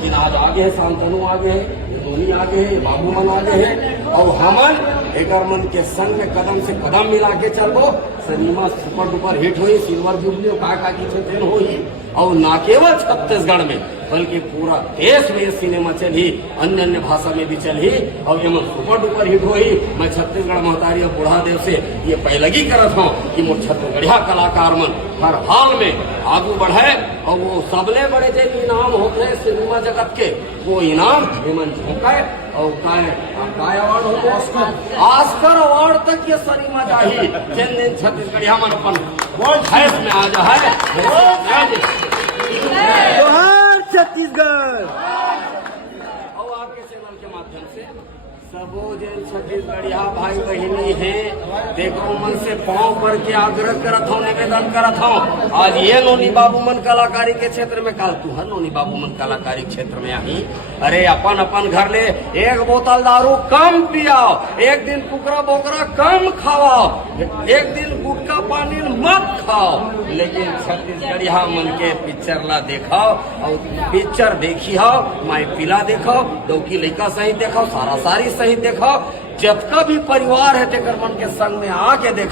लेकिन आज आगे है, शांतनु आगे है, धोनी आगे है, बाबू मन आगे है और हमन एकर मन के संग में कदम से कदम मिला के चलबो। सिनेमा सुपर डुपर हिट हुई, सिल्वर जुबली का की हुई और न केवल छत्तीसगढ़ में बल्कि पूरा देश में सिनेमा चली, अन्य अन्य भाषा में भी चली और ये सुपर डुपर हिट हुई। मैं छत्तीसगढ़ महतारी और बूढ़ा देव से ये पहलगी करत हूँ कि मोर छत्तीसगढ़िया कलाकार मन हर हाल में आगू बढ़े और वो सबले बड़े जो इनाम होते हैं सिनेमा जगत के, वो इनाम हेमंत झोंकाए और काय अवार्ड हो, ऑस्कर अवार्ड तक ये सिनेमा चाहिए। जिन दिन छत्तीसगढ़िया मन अपन हैस में आ जाए छत्तीसगढ़ और आपके चैनल के माध्यम से सबो जन छत्तीसगढ़िया भाई बहिनी है, देखो मन से पांव पर के आग्रह करत हूँ, निवेदन करत हूँ। आज ये नोनी बाबू मन कलाकारी के क्षेत्र में काल तू हर नोनी बाबू मन कलाकारी क्षेत्र में आई, अरे अपन अपन घर ले एक बोतल दारू कम पियाओ, एक दिन कुकरा बोकरा कम खाओ, एक दिन गुटखा पानी मत खाओ, लेकिन छत्तीसगढ़िया मन के पिक्चर ला देखाओ और पिक्चर देखी हो, माई पिला देखो, दौकी लड़का सही देखो, सारा सारी सही देखो, जब का भी परिवार है तेकर मन के संग में आके देखो।